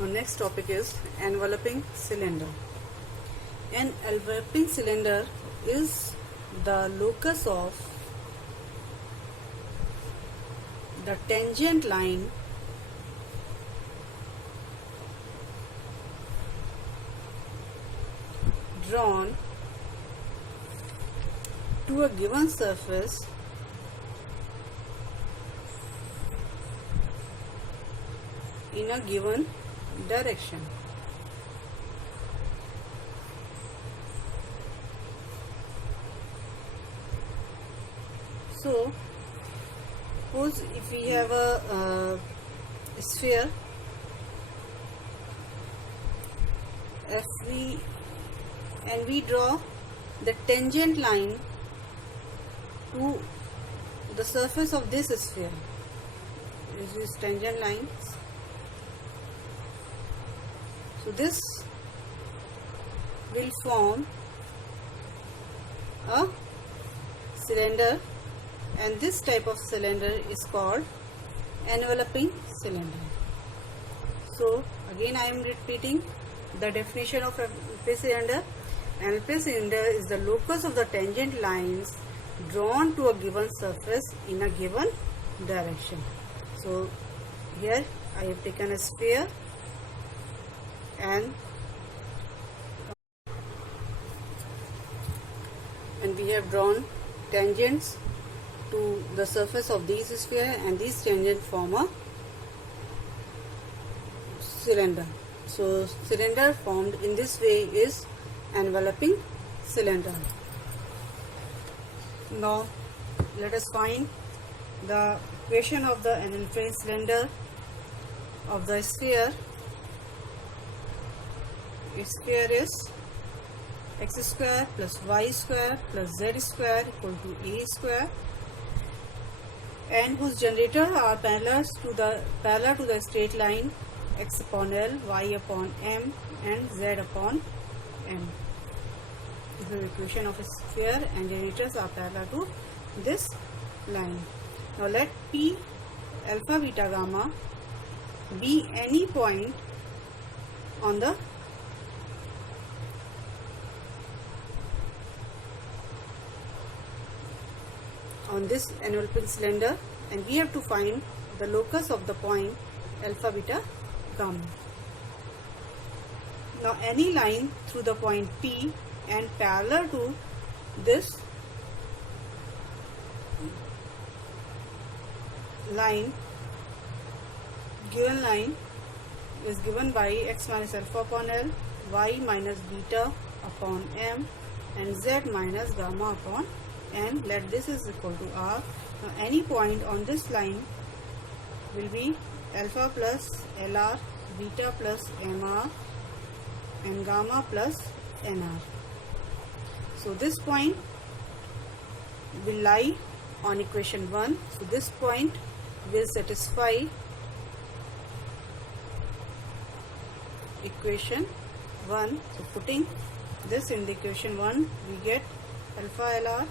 Our next topic is enveloping cylinder. An enveloping cylinder is the locus of the tangent line drawn to a given surface in a given direction. So, suppose if we have a sphere, we draw the tangent line to the surface of this sphere. This is tangent lines. So this will form a cylinder, and this type of cylinder is called enveloping cylinder. So again I am repeating the definition of enveloping cylinder. Enveloping cylinder is the locus of the tangent lines drawn to a given surface in a given direction. So here I have taken a sphere and we have drawn tangents to the surface of this sphere, and these tangents form a cylinder. So cylinder formed in this way is enveloping cylinder. Now let us find the equation of the enveloping cylinder of the sphere. Its sphere is x square plus y square plus z square equal to a square, and whose generators are parallel to the straight line x upon L, y upon m, and z upon m. This is the equation of a sphere, and generators are parallel to this line. Now let P, alpha, beta, gamma be any point on the this enveloping cylinder, and we have to find the locus of the point alpha, beta, gamma. Now any line through the point P and parallel to this line, given line is given by x minus alpha upon L, y minus beta upon m, and z minus gamma upon n. Let this is equal to r. Now any point on this line will be alpha plus lr, beta plus mr, and gamma plus nr. So this point will lie on equation 1. So this point will satisfy equation 1. So putting this in the equation 1, we get alpha lr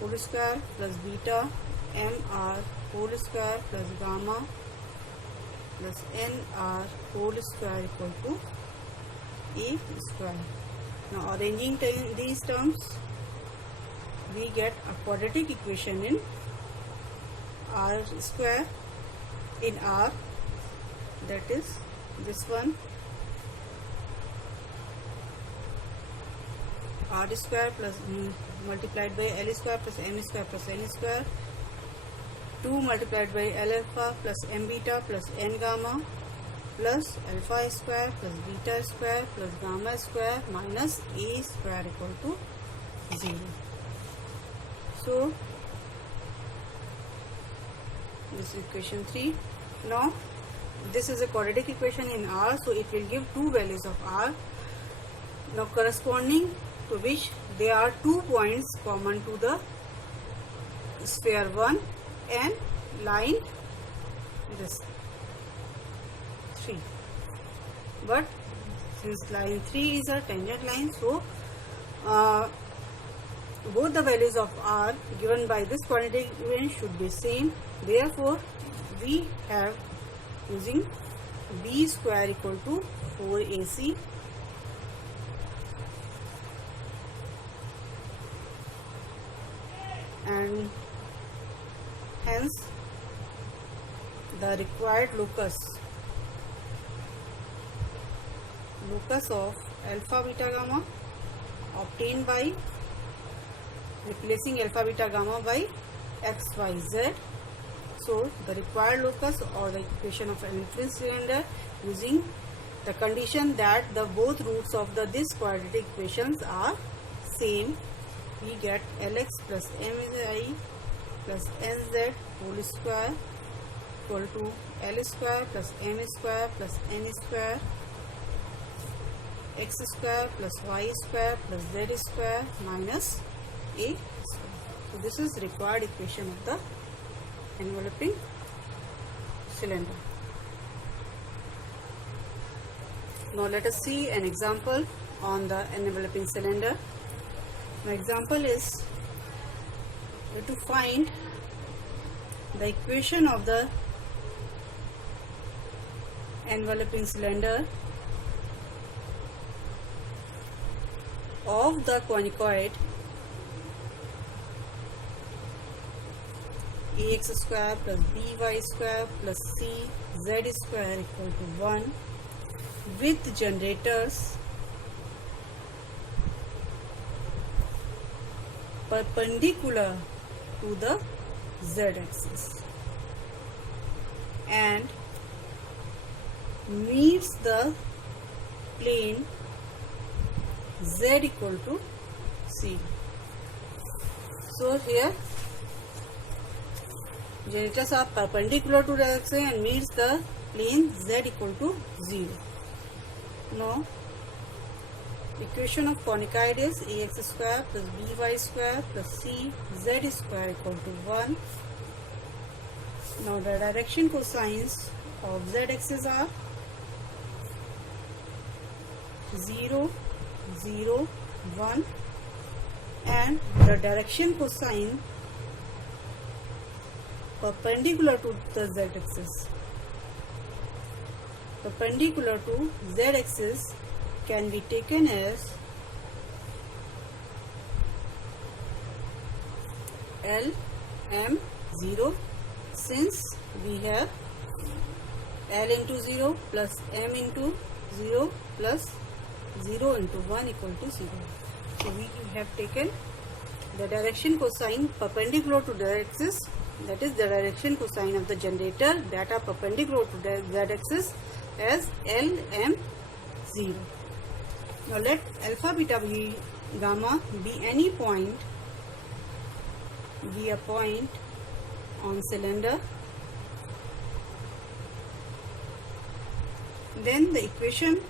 whole square plus beta mr whole square plus gamma plus nr whole square equal to a square. Now arranging these terms, we get a quadratic equation in r square, in r, that is this one, r square plus multiplied by l square plus m square plus n square, 2 multiplied by l alpha plus m beta plus n gamma plus alpha square plus beta square plus gamma square minus a square equal to 0. So this is equation 3. Now this is a quadratic equation in r, so it will give two values of r. Now corresponding to which there are 2 points common to the sphere 1 and line this 3. But since line 3 is a tangent line, so both the values of r given by this quadratic equation should be same. Therefore we have using B square equal to 4AC. And hence the required locus of alpha beta gamma obtained by replacing alpha beta gamma by x, y, z. So the required locus or the equation of an infinite cylinder using the condition that the both roots of this quadratic equations are same, we get Lx plus Mi plus Nz whole square equal to L square plus M square plus N square x square plus y square plus z square minus a square. So this is required equation of the enveloping cylinder. Now let us see an example on the enveloping cylinder. My example is to find the equation of the enveloping cylinder of the conicoid ax square plus by square plus cz square equal to 1 with generators perpendicular to the z-axis and meets the plane z equal to 0. So here generators are perpendicular to the axis and meets the plane z equal to 0. Now equation of conicoid is ax square plus by square plus cz square equal to 1. Now the direction cosines of z-axis are 0, 0, 1 and the direction cosine perpendicular to the z-axis can be taken as L, M, 0 since we have L into 0 plus M into 0 plus 0 into 1 equal to 0. So we have taken the direction cosine perpendicular to the axis, that is the direction cosine of the generator that are perpendicular to the z-axis as L, M, 0. Now let alpha, beta, gamma be any point, be a point on cylinder. Then the equation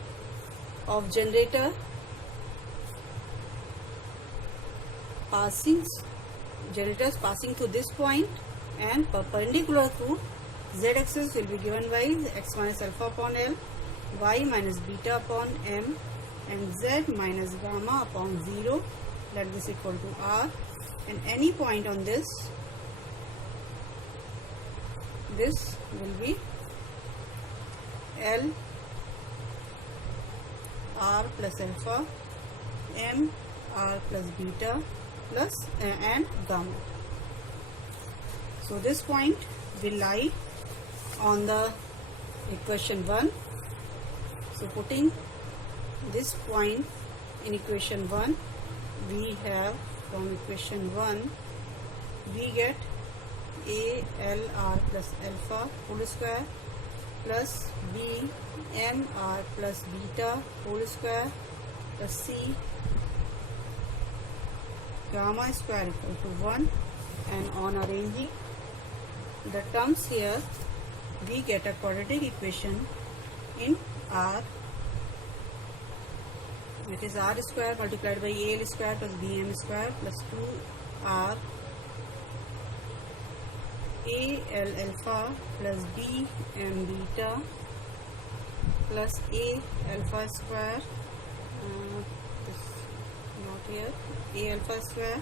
of generator generators passing through this point and perpendicular to z-axis will be given by x minus alpha upon L, y minus beta upon M and z minus gamma upon 0. Let this equal to R, and any point on this will be L, R plus alpha, M, R plus beta plus and gamma. So this point will lie on the equation 1. So putting this point in equation 1, we have from equation 1 we get A L R plus alpha whole square plus B M R plus beta whole square plus C gamma square equal to 1, and on arranging the terms here we get a quadratic equation in R, it is R square multiplied by AL square plus BM square plus 2R AL alpha plus BM beta plus A alpha square, this not here, A alpha square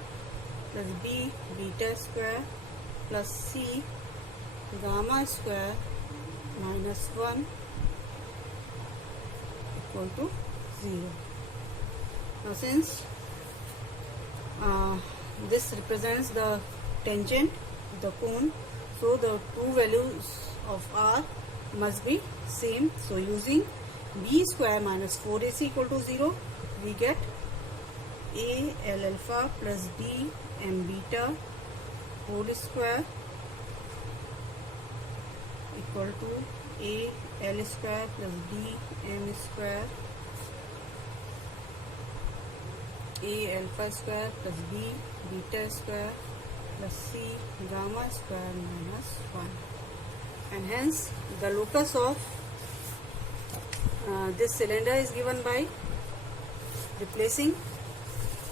plus B beta square plus C gamma square minus 1 equal to 0. Now since this represents the tangent of the cone, so the two values of r must be same. So using b square minus 4ac equal to 0, we get a l alpha plus b m beta whole square equal to a l square plus b m square a alpha square plus b beta square plus c gamma square minus 1, and hence the locus of this cylinder is given by replacing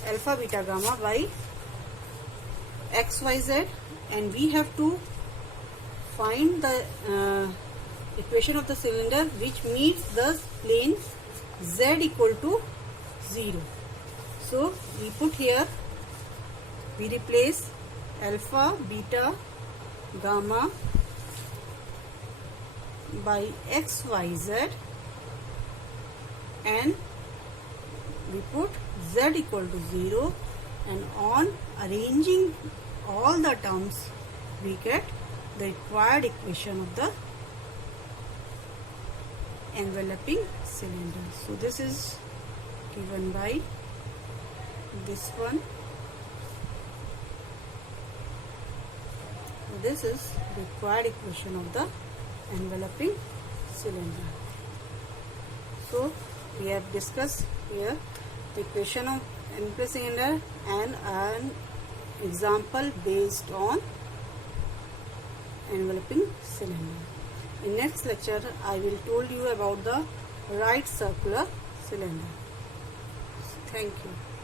alpha beta gamma by x y z, and we have to find the equation of the cylinder which meets the plane z equal to 0. So we put here, we replace alpha beta gamma by x y z, and we put z equal to 0, and on arranging all the terms we get the required equation of the enveloping cylinder. So this is given by this one. This is required equation of the enveloping cylinder. So we have discussed here the equation of enveloping cylinder and an example based on enveloping cylinder. In next lecture, I will told you about the right circular cylinder. Thank you.